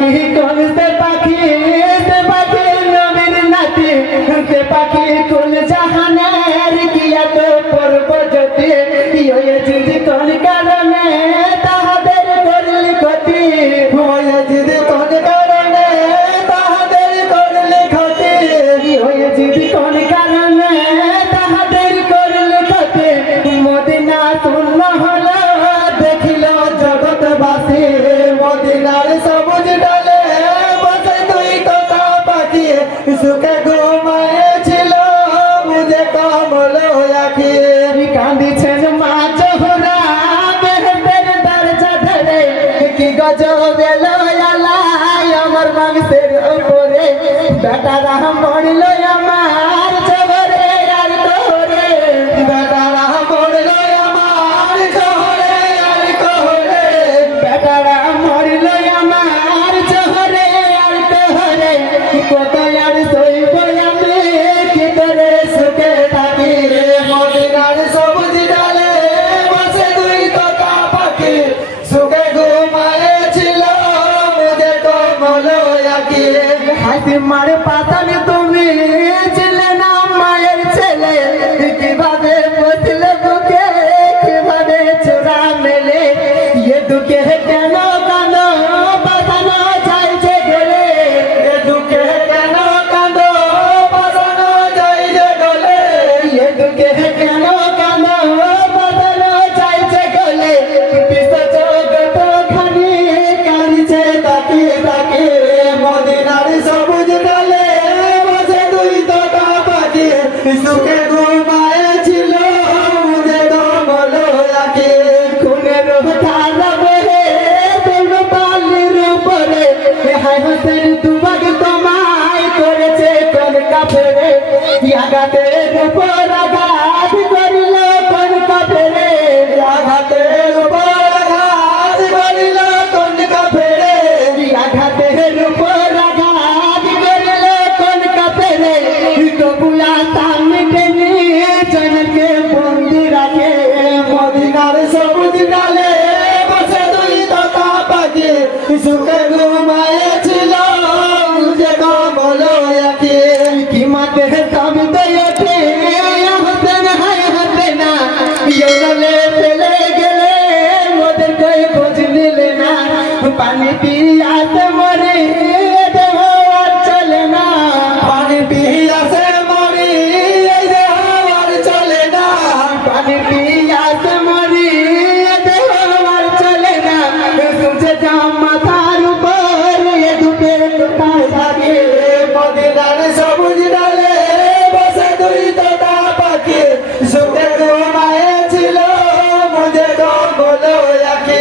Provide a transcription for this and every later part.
পাখি কোন সে পাখি নবীর নাতি সে পাখি কোন জাহানের কিয়া তো পর্ব জ্যোতি হয়েছে কোন কারণে তাহাদের করলি ক্ষতি হয়েছে কোন কারণে তাহাদের করলি ক্ষতি হয়েছে কোন কারণে তাহাদের করলি ক্ষতি মদিনা শূন্য হলো দেখিল জগৎবাসী মদিনার সবুজ ডালে বসে তুই তোতা পাখি সুখে ঘুমায়েছিল মুঝে কমল আখি কাঁদিছেন মা জোহরা বেহেশতের দরজা ধরে কি গজব এলো আল্লাহ আমার বংশের উপরে বেটারা মরল আমার জোহরে আর তোরে বেটারা মরল আমার জোহরে আর তোরে বেটারা মরল আমার জোহরে আর তোরে কত আর সইব আমি কি করে সুখে থাকি মদিনার সবুজ ডালে বসে তুই তোতা পাখি সুখে ঘুমায়েছিল মুঝে কমল আখি হাসি মারে পাতালে তুমি ছিলে না মায়ের ছেলে কিভাবে বসলে বুকে কিভাবে চোরা মেলে এ দুঃখে কেন কাঁদো বাঁধানো চাইছে গেলে এ দুঃখে কেন কাঁদো বাঁধানো চাইছে গেলে এ দুঃখে কেন কাঁদো বাঁধানো চাইছে গেলে বিশ্ব জগৎ খানি কাঁদিছে তাকি তাকি মদিনার সবুজ ডালে বসে তুই তোতা পাখি সুখে ঘুমায়েছিল মুঝে কমল আখি খুনের ধারা বহে তোর বালির উপরে হায় হোসেন দুবাগ তোমায় করেছে কোন কাফেরে আঘাতের উপর আঘাত করিল কোন কাফেরে আঘাতের উপর আঘাত করিল কোন কাফেরে আঘাতের উপর আঘাত করিল কোন কাফেরে তবুয়া সামনে নিয়ে জনকে বন্দি রাখে মদিনার সবুজ ডালে বসে তুই তোতা পাখি সুখে ঘুমায়েছিল মুঝে কমল আখি কি মাতে শব্দ ওঠে হোসেন হায় হাতে না ইয়ে ফেলে গেলে ওদের কই খোঁজ নিলে না পানি পিয়াসে মরে দেহ আর চলে না পানি পিয়াসে মরে দেহ আর চলে না পানি পিয়াসে মরে দেহ আর চলে না তুঝে যা মাথার উপর এ দুঃখে কোথায় থাকে মদিনার সবুজ ডালে বসে তুই তোতা পাখি সুখে ঘুমায়েছিল মুঝে কমল আখি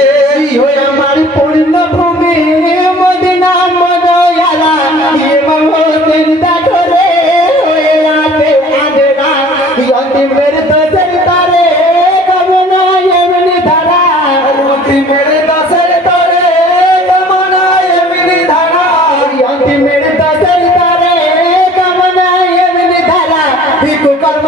ওই আমার পূর্ণ ভূমি মদিনা মদয়ালা ইমাম হোসেন দাঠরে হয়ে আছে আঁধেরা অন্তিমের দোষের তারে কামনা এমনি ধারা অন্তিমের দোষের তারে কামনা এমনি ধারা অন্তিমের দোষের তারে কামনা এমনি ধারা কর্ম